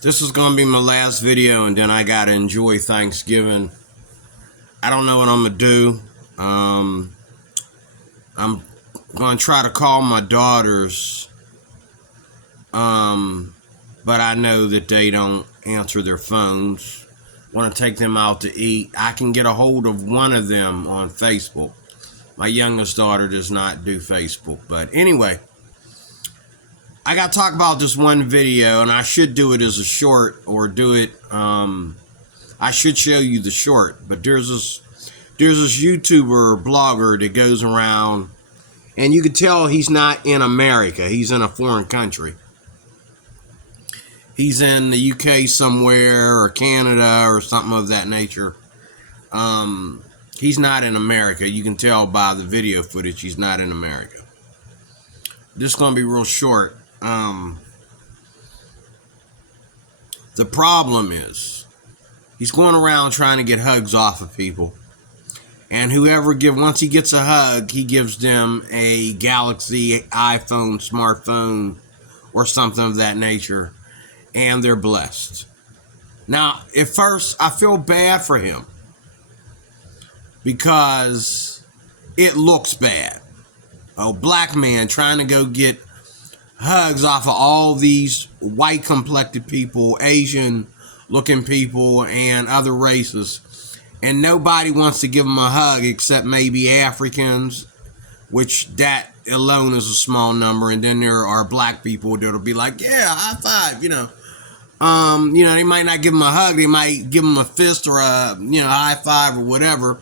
This is going to be my last video, and then I got to enjoy Thanksgiving. I don't know what I'm going to do. I'm going to try to call my daughters, but I know that they don't answer their phones. Want to take them out to eat. I can get a hold of one of them on Facebook. My youngest daughter does not do Facebook. But anyway, I got to talk about this one video, and I should do it as a short or do it. I should show you the short, but there's this YouTuber or blogger that goes around, and you can tell he's not in America. He's in a foreign country. He's in the UK somewhere, or Canada, or something of that nature. He's not in America. You can tell by the video footage he's not in America. This is going to be real short. The problem is he's going around trying to get hugs off of people. And once he gets a hug, he gives them a Galaxy, iPhone, smartphone, or something of that nature. And they're blessed. Now, at first, I feel bad for him because it looks bad. A black man trying to go get hugs off of all these white complected people, Asian looking people, and other races. And nobody wants to give him a hug except maybe Africans, which that alone is a small number. And then there are black people that'll be like, yeah, high five, they might not give him a hug. They might give him a fist or a, high five or whatever.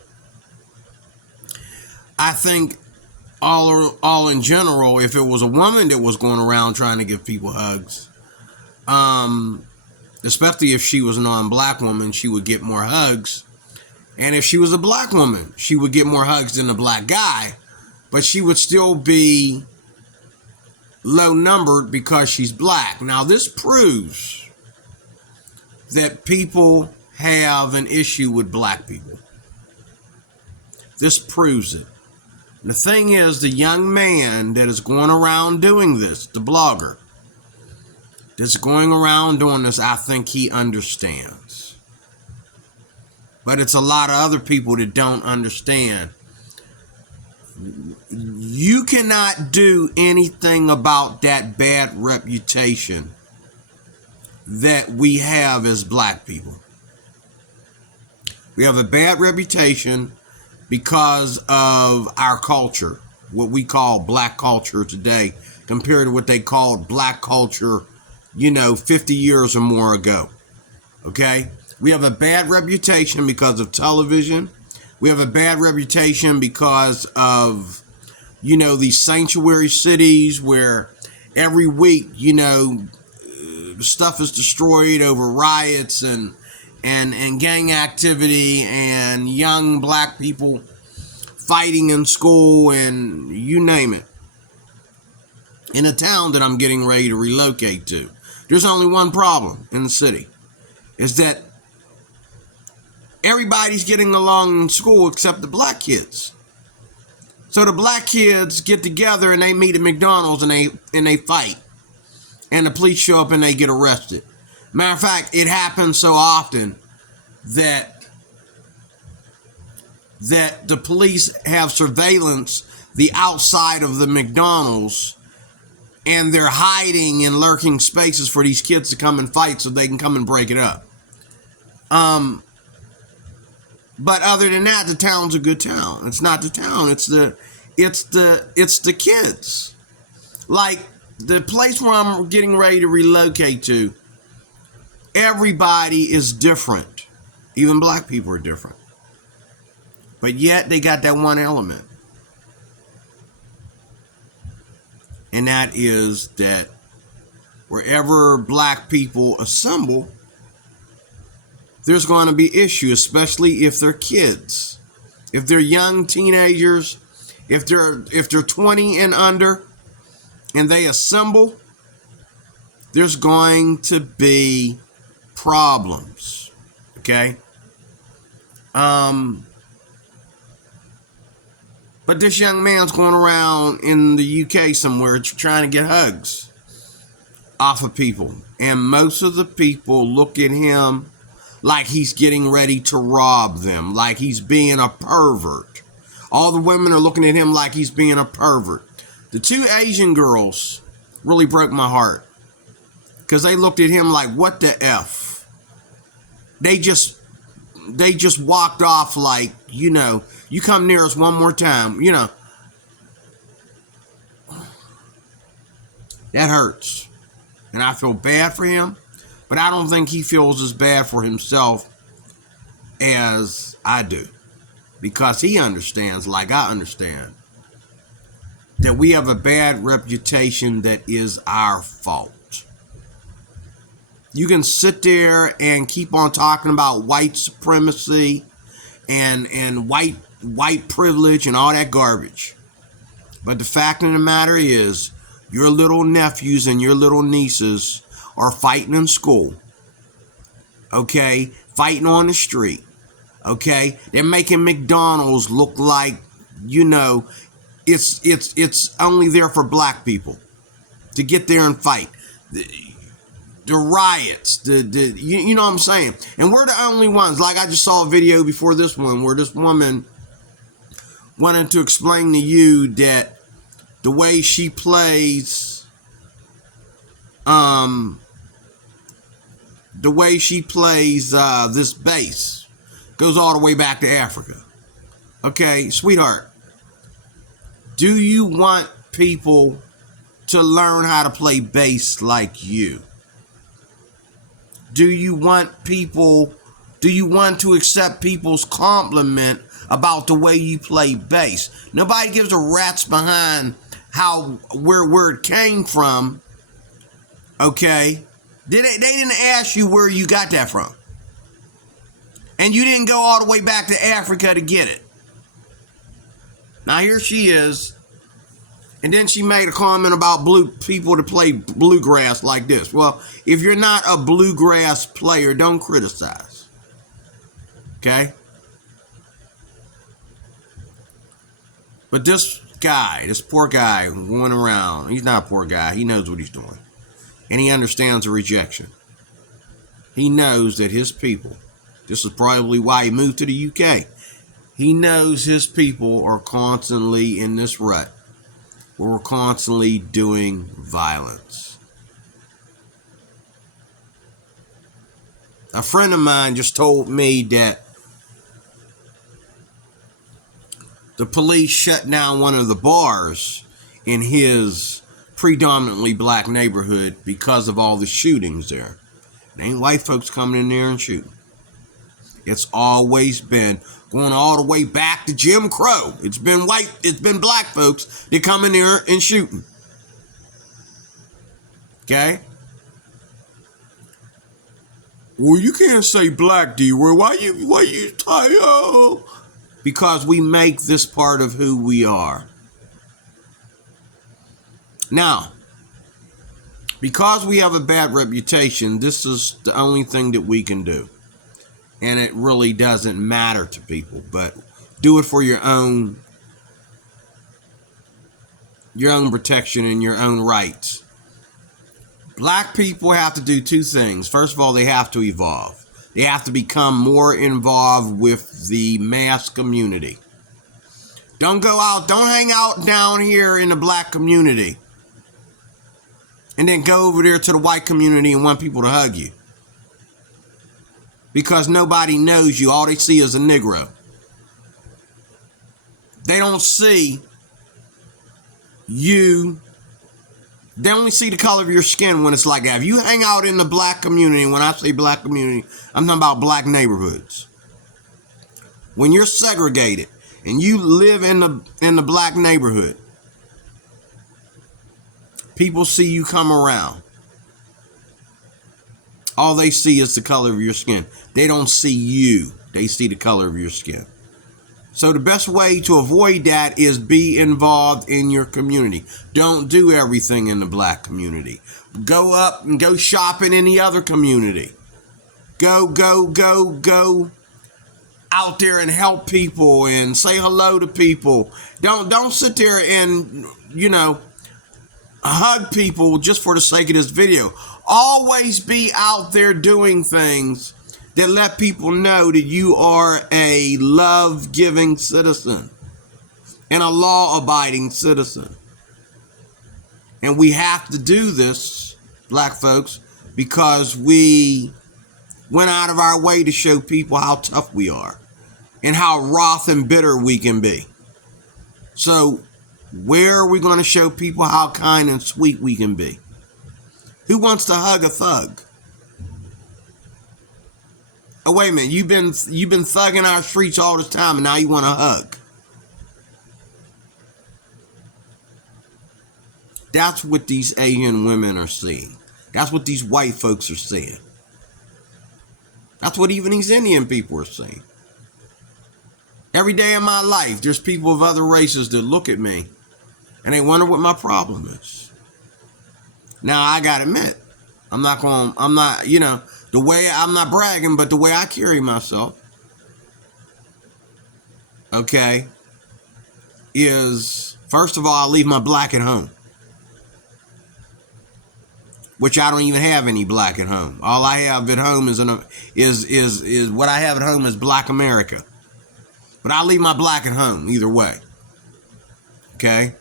I think all in general, if it was a woman that was going around trying to give people hugs, especially if she was a non-black woman, she would get more hugs. And if she was a black woman, she would get more hugs than a black guy, but she would still be low numbered because she's black. Now, this proves that people have an issue with black people. This proves it. The thing is, the young man that is going around doing this, the blogger that's going around doing this, I think he understands. But it's a lot of other people that don't understand. You cannot do anything about that bad reputation that we have as black people. We have a bad reputation because of our culture, what we call black culture today, compared to what they called black culture, 50 years or more ago. Okay? We have a bad reputation because of television. We have a bad reputation because of, these sanctuary cities where every week, stuff is destroyed over riots and gang activity and young black people fighting in school and you name it. In a town that I'm getting ready to relocate to, there's only one problem in the city, is that everybody's getting along in school except the black kids. So the black kids get together and they meet at McDonald's and they fight. And the police show up and they get arrested. Matter of fact, it happens so often that the police have surveillance the outside of the McDonald's, and they're hiding in lurking spaces for these kids to come and fight so they can come and break it up. But other than that, the town's a good town. It's not the town. It's the kids. Like the place where I'm getting ready to relocate to, everybody is different. Even black people are different. But yet they got that one element. And that is that wherever black people assemble, there's going to be issues, especially if they're kids. If they're young teenagers, if they're 20 and under, and they assemble, there's going to be problems. Okay? But this young man's going around in the UK somewhere trying to get hugs. off of people. And most of the people look at him like he's getting ready to rob them, like he's being a pervert. All the women are looking at him like he's being a pervert. The two Asian girls really broke my heart because they looked at him like, what the F? They just walked off like, you know, you come near us one more time, you know. That hurts. And I feel bad for him, but I don't think he feels as bad for himself as I do. Because he understands, like I understand, that we have a bad reputation that is our fault. You can sit there and keep on talking about white supremacy and white privilege and all that garbage. But the fact of the matter is, your little nephews and your little nieces are fighting in school. Okay? Fighting on the street. Okay? They're making McDonald's look like, you know, it's only there for black people to get there and fight. The riots, you know what I'm saying? And we're the only ones. Like I just saw a video before this one where this woman wanted to explain to you that the way she plays, this bass goes all the way back to Africa. Okay, sweetheart, do you want people to learn how to play bass like you? Do you want to accept people's compliment about the way you play bass? Nobody gives a rat's behind where it came from. Okay? They didn't ask you where you got that from. And you didn't go all the way back to Africa to get it. Now here she is. And then she made a comment about people to play bluegrass like this. Well, if you're not a bluegrass player, don't criticize. Okay? But this poor guy going around, he's not a poor guy. He knows what he's doing. And he understands the rejection. He knows that his people, this is probably why he moved to the UK. He knows his people are constantly in this rut where we're constantly doing violence. A friend of mine just told me that the police shut down one of the bars in his predominantly black neighborhood because of all the shootings there. It ain't white folks coming in there and shooting. It's always been going all the way back to Jim Crow. It's been black folks that come in there and shooting. Okay? Well, you can't say black, D-Word. Why you tired? Because we make this part of who we are. Now, because we have a bad reputation, this is the only thing that we can do. And it really doesn't matter to people, but do it for your own protection and your own rights. Black people have to do two things. First of all, they have to evolve. They have to become more involved with the mass community. Don't hang out down here in the black community and then go over there to the white community and want people to hug you. Because nobody knows you. All they see is a Negro. They don't see you. They only see the color of your skin when it's like that. If you hang out in the black community, when I say black community, I'm talking about black neighborhoods. When you're segregated and you live in the black neighborhood, people see you come around. All they see is the color of your skin. They don't see you. They see the color of your skin. So the best way to avoid that is be involved in your community. Don't do everything in the black community. Go up and go shopping in the other community. Go out there and help people and say hello to people. Don't sit there and, hug people just for the sake of this video. Always be out there doing things that let people know that you are a love-giving citizen and a law-abiding citizen. And we have to do this, black folks, because we went out of our way to show people how tough we are and how wroth and bitter we can be. So where are we going to show people how kind and sweet we can be? Who wants to hug a thug? Oh, wait a minute. You've been thugging our streets all this time and now you want to hug. That's what these Asian women are seeing. That's what these white folks are seeing. That's what even these Indian people are seeing. Every day of my life, there's people of other races that look at me and they wonder what my problem is. Now, I gotta admit, I'm not, I'm not bragging, but the way I carry myself, okay, is, first of all, I leave my black at home. Which I don't even have any black at home. All I have at home is what I have at home is Black America. But I leave my black at home either way. Okay?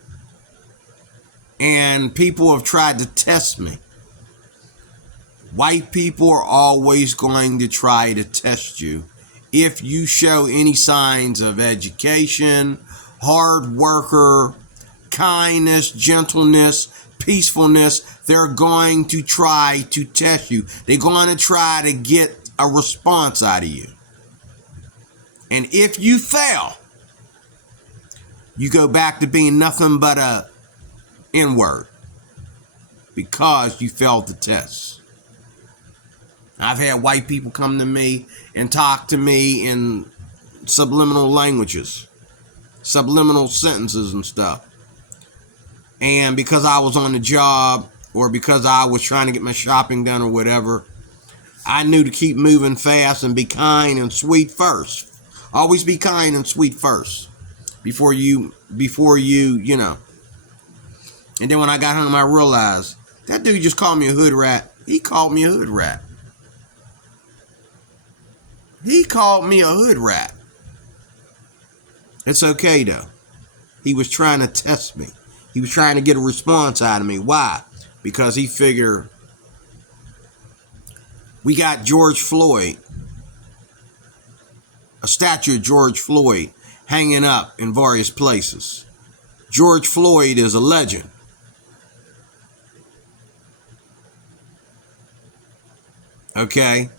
And people have tried to test me. White people are always going to try to test you if you show any signs of education, hard worker, kindness, gentleness, peacefulness. They're going to try to test you. They're going to try to get a response out of you. And if you fail, you go back to being nothing but a N-word because you failed the test. I've had white people come to me and talk to me in subliminal languages, subliminal sentences and stuff. And because I was on the job or because I was trying to get my shopping done or whatever, I knew to keep moving fast and be kind and sweet first. Always be kind and sweet first before you know. And then when I got home, I realized that dude just called me a hood rat. He called me a hood rat. He called me a hood rat. It's okay though. He was trying to test me. He was trying to get a response out of me. Why? Because he figured we got George Floyd, a statue of George Floyd hanging up in various places. George Floyd is a legend. Okay?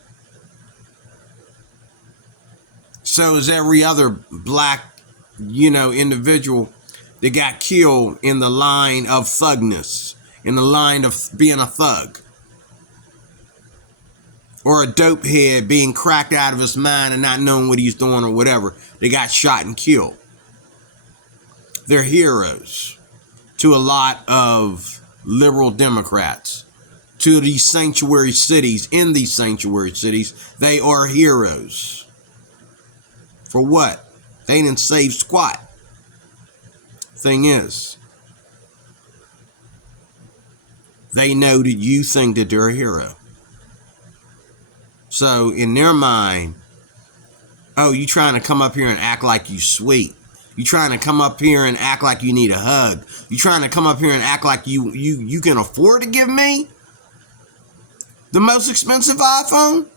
So is every other black, individual that got killed in the line of thugness, in the line of being a thug. Or a dope head being cracked out of his mind and not knowing what he's doing or whatever. They got shot and killed. They're heroes to a lot of liberal Democrats. To these sanctuary cities, in these sanctuary cities, they are heroes. For what? They didn't save squat. Thing is, they know that you think that they're a hero. So in their mind, oh, you trying to come up here and act like you sweet. You trying to come up here and act like you need a hug. You trying to come up here and act like you can afford to give me the most expensive iPhone?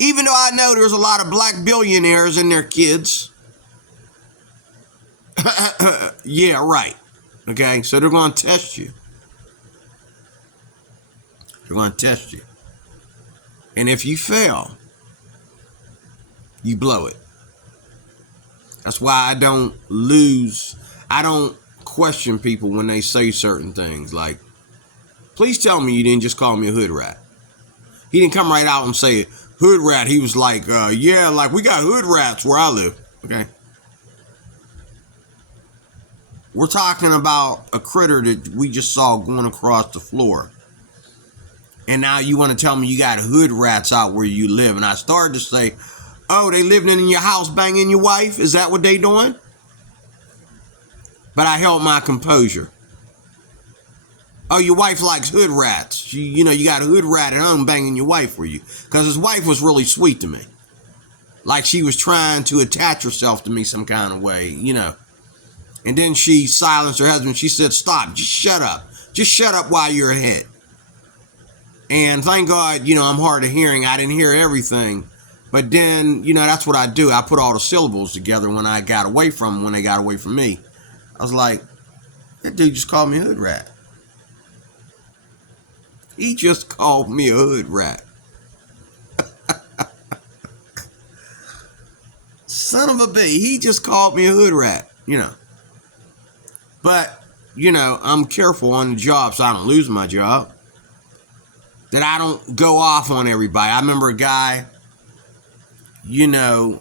Even though I know there's a lot of black billionaires and their kids. Yeah, right. Okay, so they're going to test you. They're going to test you. And if you fail, you blow it. That's why I don't question people when they say certain things. Like, please tell me you didn't just call me a hood rat. He didn't come right out and say hood rat. He was like, yeah, like we got hood rats where I live. Okay. We're talking about a critter that we just saw going across the floor. And now you want to tell me you got hood rats out where you live. And I started to say, oh, they living in your house banging your wife? Is that what they doing? But But I held my composure. Oh, your wife likes hood rats. You know, you got a hood rat at home banging your wife for you. Because his wife was really sweet to me. Like she was trying to attach herself to me some kind of way, you know. And then she silenced her husband. She said, stop, just shut up. Just shut up while you're ahead. And thank God, you know, I'm hard of hearing. I didn't hear everything. But then, you know, that's what I do. I put all the syllables together when I got away from them, when they got away from me. I was like, that dude just called me a hood rat. He just called me a hood rat. Son of a bee, he just called me a hood rat, you know. But, you know, I'm careful on the job so I don't lose my job. That I don't go off on everybody. I remember a guy, you know,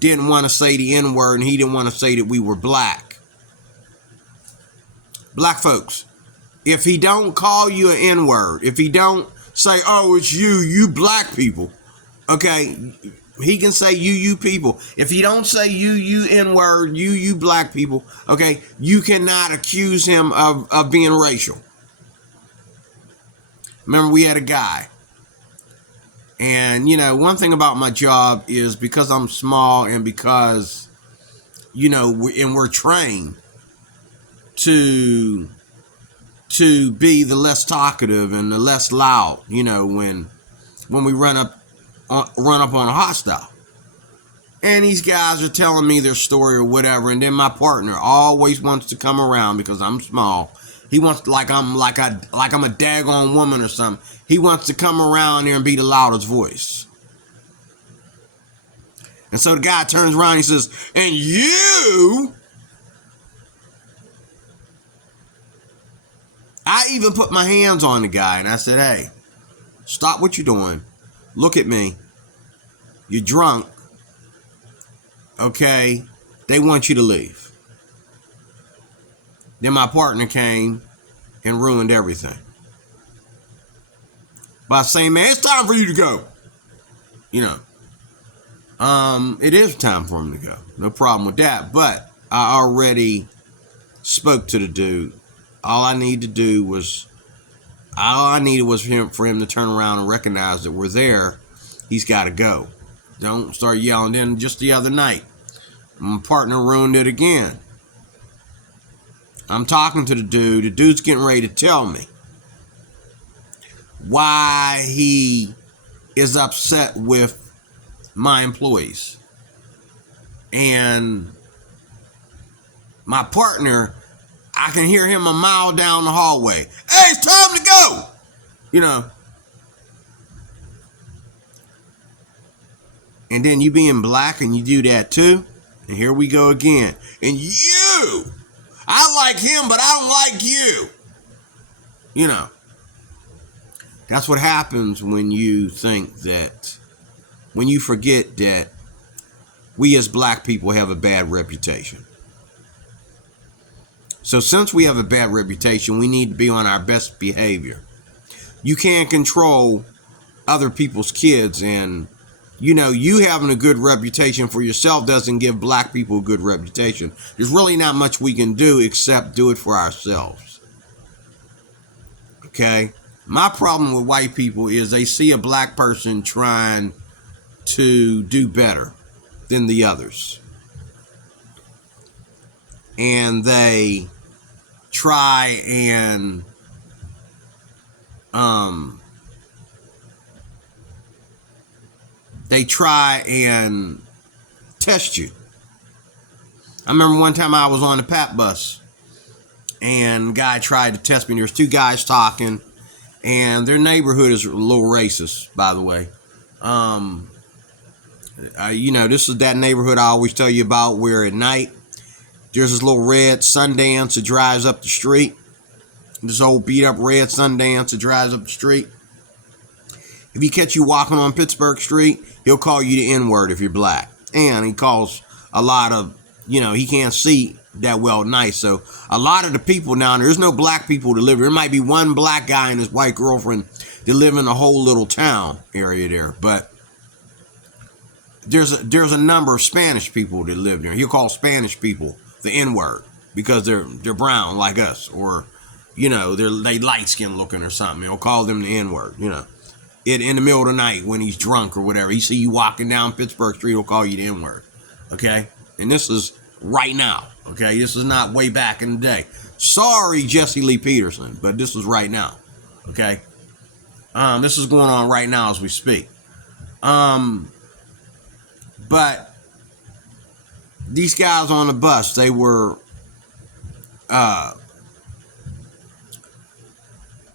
didn't want to say the N-word, and he didn't want to say that we were black. Black folks, if he don't call you an N-word, if he don't say, oh, it's you black people, okay, he can say you people. If he don't say you N-word, you black people, okay, you cannot accuse him of being racial. Remember, we had a guy. And, you know, one thing about my job is because I'm small and because, you know, we're trained to be the less talkative and the less loud, you know, when we run up on a hostile. And these guys are telling me their story or whatever, and then my partner always wants to come around because I'm small. He wants, like I'm a daggone woman or something. He wants to come around there and be the loudest voice. And so the guy turns around and he says, and you... I even put my hands on the guy and I said, hey, stop what you're doing. Look at me. You're drunk. Okay? They want you to leave. Then my partner came and ruined everything. By saying, man, it's time for you to go. You know. It is time for him to go. No problem with that. But I already spoke to the dude. All I needed was for him to turn around and recognize that we're there. He's got to go. Don't start yelling. Then just the other night, my partner ruined it again. I'm talking to the dude. The dude's getting ready to tell me why he is upset with my employees. And my partner, I can hear him a mile down the hallway. Hey, it's time to go! You know. And then you being black and you do that too. And here we go again. And you! I like him, but I don't like you. You know. That's what happens when you think that, when you forget that we as black people have a bad reputation. So since we have a bad reputation, we need to be on our best behavior. You can't control other people's kids, and you know, you having a good reputation for yourself doesn't give black people a good reputation. There's really not much we can do except do it for ourselves. Okay? My problem with white people is they see a black person trying to do better than the others. And they try and test you. I remember one time I was on the PAP bus and a guy tried to test me. There's two guys talking, and their neighborhood is a little racist, by the way. You know, this is that neighborhood I always tell you about where at night there's this little red Sundance that drives up the street. This old beat up red Sundance that drives up the street. If he catch you walking on Pittsburgh Street, he'll call you the N-word if you're black. And he calls a lot of, you know, he can't see that well at night. So a lot of the people down there, there's no black people that live there. There might be one black guy and his white girlfriend that live in the whole little town area there. But there's a number of Spanish people that live there. He'll call Spanish people the N-word. because they're brown like us, or they light skin looking or something. He'll call them the N-word. It in the middle of the night when he's drunk or whatever. He see you walking down Pittsburgh Street, he'll call you the N-word. Okay, and this is right now. Okay, this is not way back in the day. Sorry, Jesse Lee Peterson, but this is right now. Okay, this is going on right now as we speak. But these guys on the bus, they were,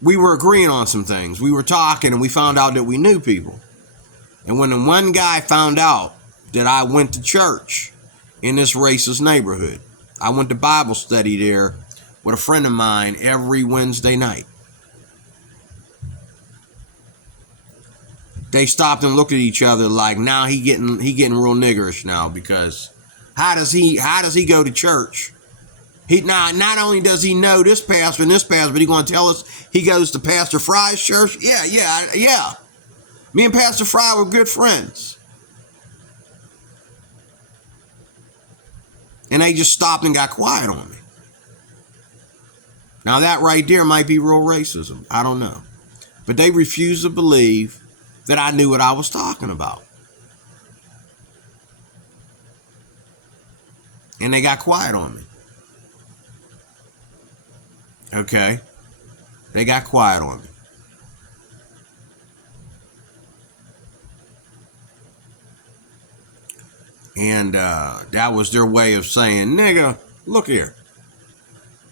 we were agreeing on some things. We were talking and we found out that we knew people. And when the one guy found out that I went to church in this racist neighborhood, I went to Bible study there with a friend of mine every Wednesday night. They stopped and looked at each other like, now he getting real niggerish now, because how does he go to church? He not only does he know this pastor and this pastor, but he going to tell us he goes to Pastor Fry's church? Yeah. Me and Pastor Fry were good friends. And they just stopped and got quiet on me. Now that right there might be real racism. I don't know. But they refused to believe that I knew what I was talking about. And they got quiet on me. Okay? They got quiet on me. And that was their way of saying, nigga, look here.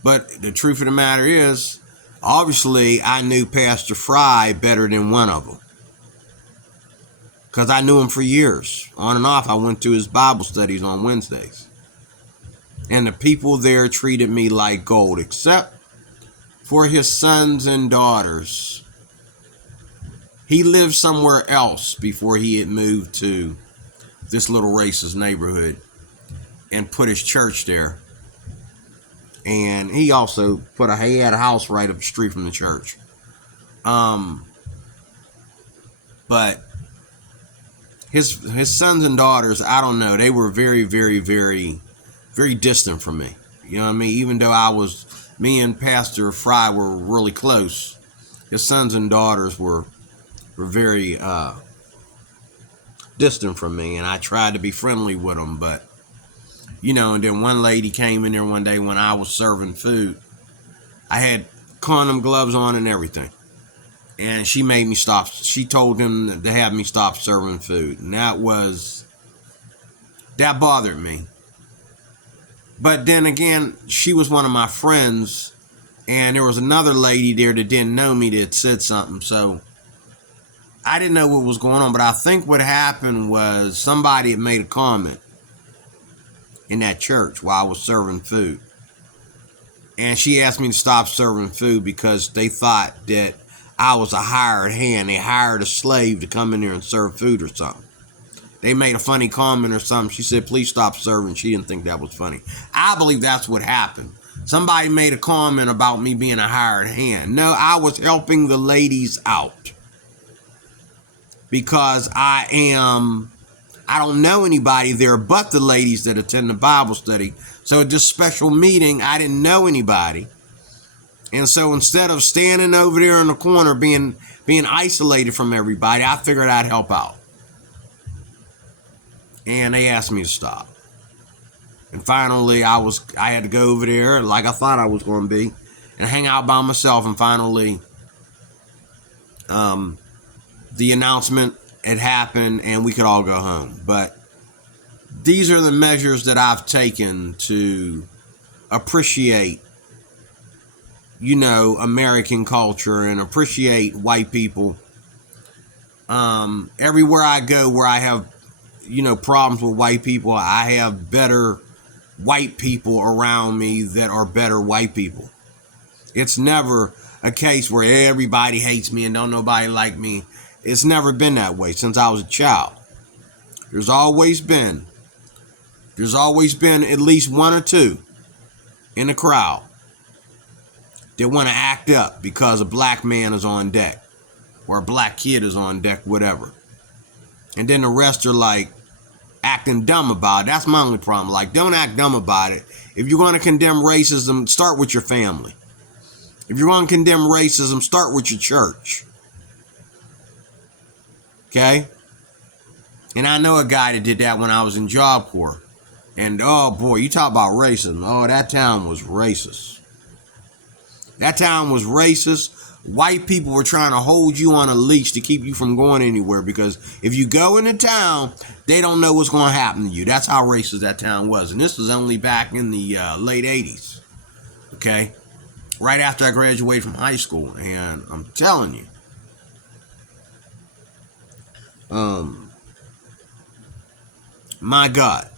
But the truth of the matter is, obviously, I knew Pastor Fry better than one of them. Because I knew him for years. On and off, I went to his Bible studies on Wednesdays. And the people there treated me like gold, except for his sons and daughters. He lived somewhere else before he had moved to this little racist neighborhood and put his church there. And he also he had a house right up the street from the church. But his sons and daughters, I don't know, they were very, very, very, very distant from me. You know what I mean? Even though me and Pastor Fry were really close, his sons and daughters were very distant from me, and I tried to be friendly with them, but and then one lady came in there one day when I was serving food. I had condom gloves on and everything. And she made me stop. She told him to have me stop serving food. And that bothered me. But then again, she was one of my friends. And there was another lady there that didn't know me that said something. So I didn't know what was going on. But I think what happened was somebody had made a comment in that church while I was serving food. And she asked me to stop serving food because they thought that I was a hired hand. They hired a slave to come in there and serve food or something. They made a funny comment or something. She said, please stop serving. She didn't think that was funny. I believe that's what happened. Somebody made a comment about me being a hired hand. No, I was helping the ladies out. Because I don't know anybody there but the ladies that attend the Bible study. So at this special meeting, I didn't know anybody. And so instead of standing over there in the corner being isolated from everybody, I figured I'd help out. And they asked me to stop. And finally, I had to go over there like I thought I was going to be and hang out by myself. And finally, the announcement had happened and we could all go home. But these are the measures that I've taken to appreciate American culture and appreciate white people. Everywhere I go where I have, problems with white people, I have better white people around me that are better white people. It's never a case where everybody hates me and don't nobody like me. It's never been that way since I was a child. There's always been at least one or two in the crowd that want to act up because a black man is on deck or a black kid is on deck, whatever. And then the rest are like acting dumb about it. That's my only problem. Like, don't act dumb about it If you're going to condemn racism, start with your family. If you're going to condemn racism, start with your church. Okay? And I know a guy that did that when I was in Job Corps. And oh boy, you talk about racism. Oh, that town was racist. That town was racist. White people were trying to hold you on a leash to keep you from going anywhere, because if you go into town, they don't know what's going to happen to you. That's how racist that town was. And this was only back in the late 80s. Okay? Right after I graduated from high school. And I'm telling you. My God.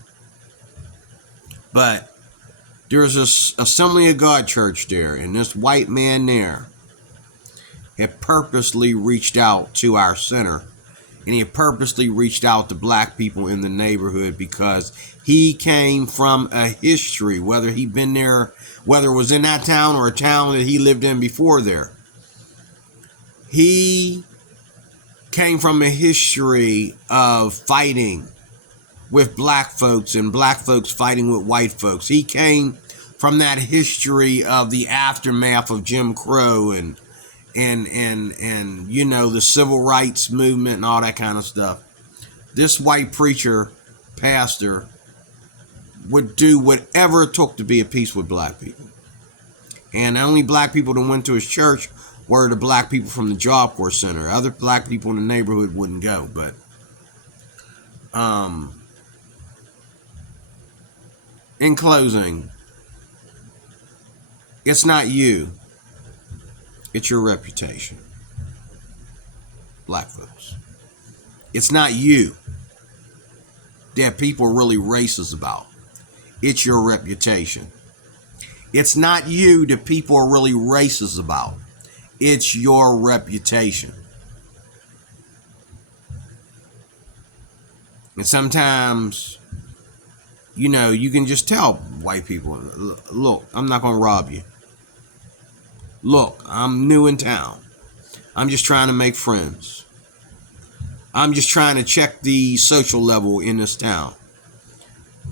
But there's this Assembly of God church there, and this white man there had purposely reached out to our center, and he had purposely reached out to black people in the neighborhood because he came from a history, whether he'd been there, whether it was in that town or a town that he lived in before there. He came from a history of fighting with black folks and black folks fighting with white folks. He came from that history of the aftermath of Jim Crow and you know, the civil rights movement and all that kind of stuff. This white preacher, pastor, would do whatever it took to be at peace with black people. And the only black people that went to his church were the black people from the Job Corps Center. Other black people in the neighborhood wouldn't go. But in closing, it's not you. It's your reputation. Black folks. It's not you that people are really racist about. It's your reputation. It's not you that people are really racist about. It's your reputation. And sometimes, you know, you can just tell white people, look, I'm not going to rob you. Look, I'm new in town. I'm just trying to make friends. I'm just trying to check the social level in this town.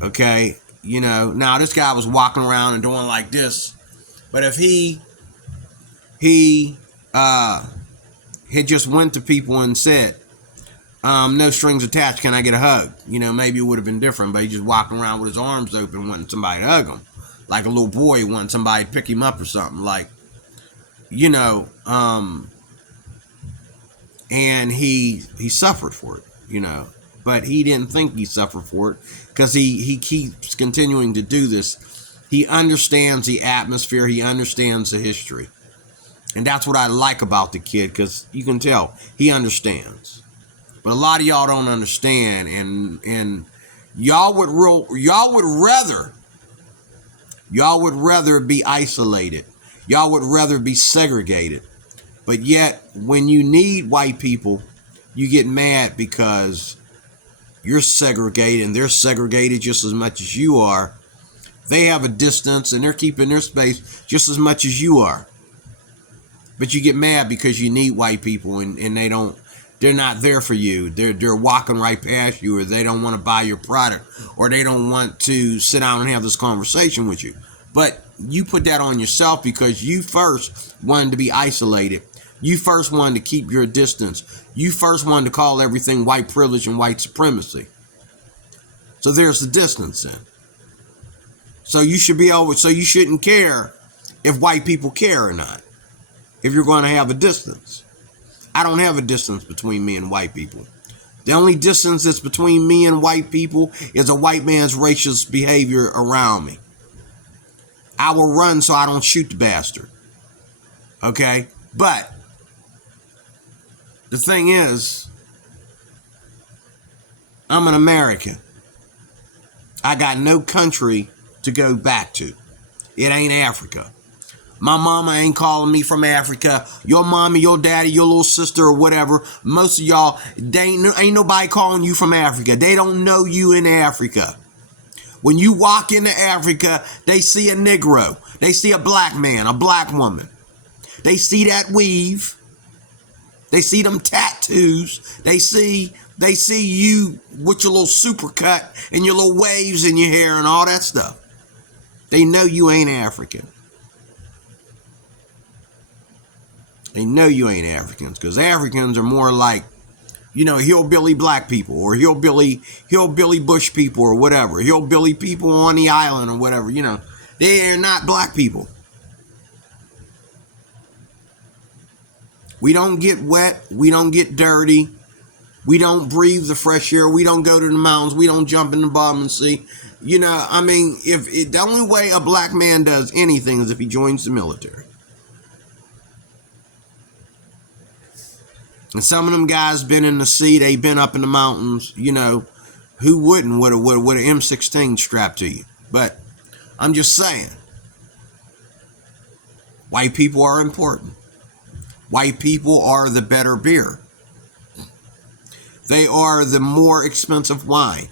Okay? You know, now this guy was walking around and doing like this. But if he had just went to people and said, no strings attached, can I get a hug? You know, maybe it would have been different, but he just walking around with his arms open wanting somebody to hug him. Like a little boy wanting somebody to pick him up or something. Like, you know, and he suffered for it, you know, but he didn't think he suffered for it because he keeps continuing to do this. He understands the atmosphere. He understands the history. And that's what I like about the kid, because you can tell he understands. But a lot of y'all don't understand, and y'all would rather be isolated. Y'all would rather be segregated. But yet, when you need white people, you get mad because you're segregated and they're segregated just as much as you are. They have a distance and they're keeping their space just as much as you are. But you get mad because you need white people and they're not there for you. They're walking right past you, or they don't want to buy your product, or they don't want to sit down and have this conversation with you. But you put that on yourself because you first wanted to be isolated. You first wanted to keep your distance. You first wanted to call everything white privilege and white supremacy. So there's the distance then. So you shouldn't care if white people care or not, if you're going to have a distance. I don't have a distance between me and white people. The only distance that's between me and white people is a white man's racist behavior around me. I will run so I don't shoot the bastard. Okay? But the thing is, I'm an American. I got no country to go back to. It ain't Africa. My mama ain't calling me from Africa. Your mommy, your daddy, your little sister or whatever. Most of y'all, ain't nobody calling you from Africa. They don't know you in Africa. When you walk into Africa, they see a Negro. They see a black man, a black woman. They see that weave. They see them tattoos. They see you with your little super cut and your little waves in your hair and all that stuff. They know you ain't African. They know you ain't Africans, because Africans are more like, hillbilly black people, or hillbilly bush people, or whatever. Hillbilly people on the island, or whatever. They are not black people. We don't get wet. We don't get dirty. We don't breathe the fresh air. We don't go to the mountains. We don't jump in the bottom and sea. If the only way a black man does anything is if he joins the military. And some of them guys been in the sea. They been up in the mountains. Who wouldn't with an M16 strapped to you? But I'm just saying, white people are important. White people are the better beer. They are the more expensive wine.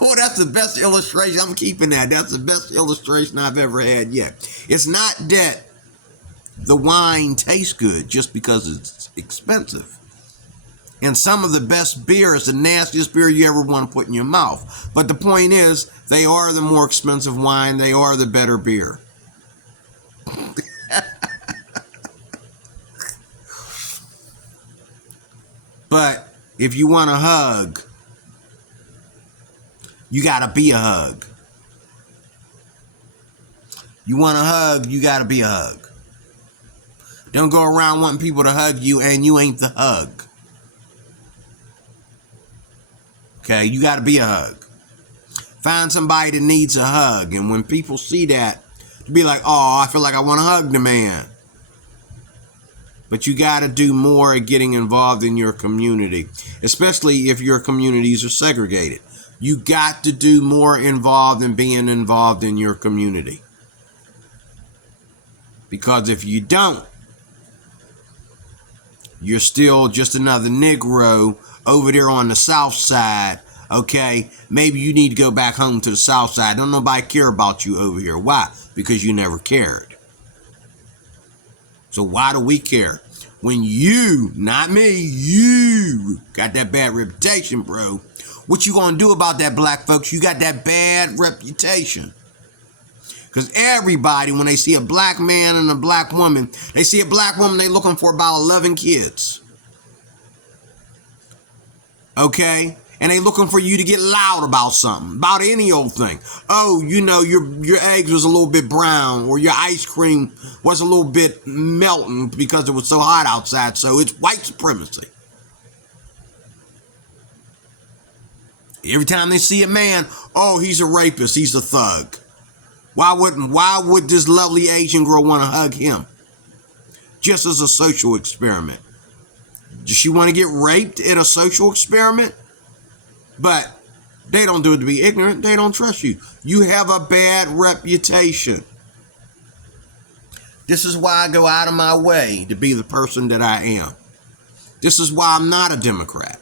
Oh, that's the best illustration. I'm keeping that. That's the best illustration I've ever had yet. It's not that the wine tastes good just because it's expensive. And some of the best beer is the nastiest beer you ever want to put in your mouth. But the point is, they are the more expensive wine. They are the better beer. But if you want a hug, you gotta be a hug. You want a hug, you gotta be a hug. Don't go around wanting people to hug you and you ain't the hug. Okay, you gotta be a hug. Find somebody that needs a hug, and when people see that, to be like, oh, I feel like I want to hug the man. But you got to do more at getting involved in your community, especially if your communities are segregated. You got to do more involved in being involved in your community. Because if you don't, you're still just another Negro over there on the south side. Okay, maybe you need to go back home to the south side. Don't nobody care about you over here. Why? Because you never cared. So why do we care? When you, not me, you got that bad reputation, bro. What you gonna do about that, black folks? You got that bad reputation. Because everybody, when they see a black man and a black woman, they see a black woman, they looking for about 11 kids. Okay? And they looking for you to get loud about something, about any old thing. Oh, your eggs was a little bit brown, or your ice cream was a little bit melting because it was so hot outside, so it's white supremacy. Every time they see a man, oh, he's a rapist, he's a thug. Why would this lovely Asian girl want to hug him? Just as a social experiment. Does she want to get raped at a social experiment? But they don't do it to be ignorant. They don't trust you. You have a bad reputation. This is why I go out of my way to be the person that I am. This is why I'm not a Democrat.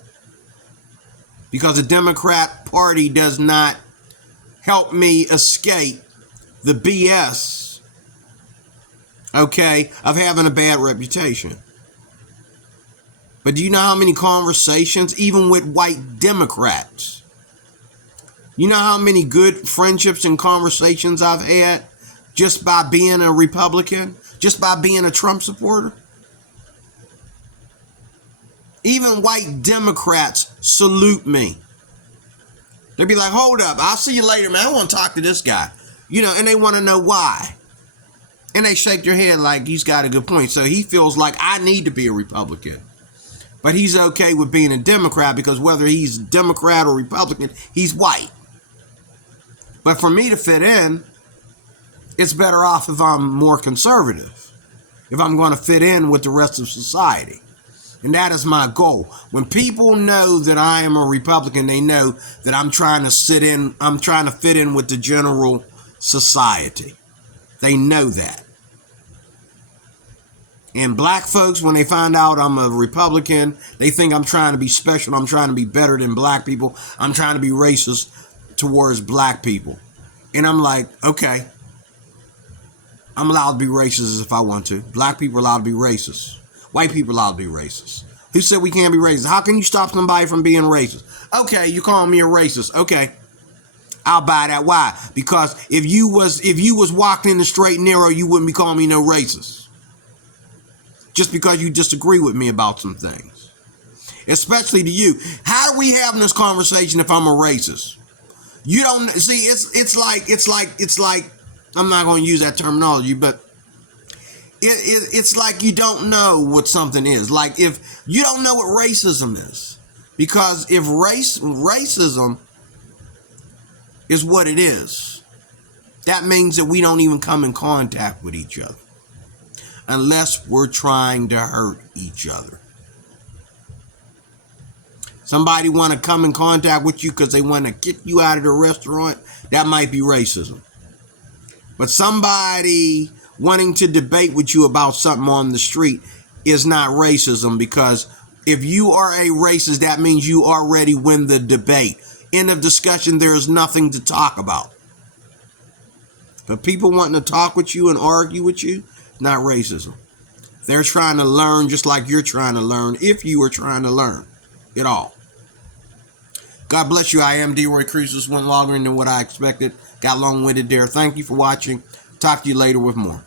Because the Democrat Party does not help me escape the BS, okay, of having a bad reputation. But do you know how many conversations, even with white Democrats, you know how many good friendships and conversations I've had just by being a Republican, just by being a Trump supporter? Even white Democrats salute me. They'd be like, hold up, I'll see you later, man. I want to talk to this guy. And they want to know why. And they shake their head like he's got a good point. So he feels like I need to be a Republican. But he's okay with being a Democrat because whether he's Democrat or Republican, he's white. But for me to fit in, it's better off if I'm more conservative, if I'm going to fit in with the rest of society. And that is my goal. When people know that I am a Republican, they know that I'm trying to fit in with the general society. They know that. And black folks, when they find out I'm a Republican, they think I'm trying to be special. I'm trying to be better than black people. I'm trying to be racist towards black people. And I'm like, okay, I'm allowed to be racist if I want to. Black people are allowed to be racist. White people are allowed to be racist. Who said we can't be racist? How can you stop somebody from being racist? Okay, you call me a racist. Okay. I'll buy that. Why? Because if you was walking in the straight and narrow, you wouldn't be calling me no racist. Just because you disagree with me about some things. Especially to you. How are we having this conversation if I'm a racist? You don't see, it's like I'm not going to use that terminology, but it's like you don't know what something is. Like if you don't know what racism is. Because if racism is what it is, that means that we don't even come in contact with each other unless we're trying to hurt each other. Somebody want to come in contact with you because they want to kick you out of the restaurant, that might be racism. But somebody wanting to debate with you about something on the street is not racism, because if you are a racist, that means you already win the debate. End of discussion, there is nothing to talk about. But people wanting to talk with you and argue with you, not racism. They're trying to learn just like you're trying to learn, if you were trying to learn it all. God bless you. I am D-Roy Cruz. This went longer than what I expected. Got long-winded there. Thank you for watching. Talk to you later with more.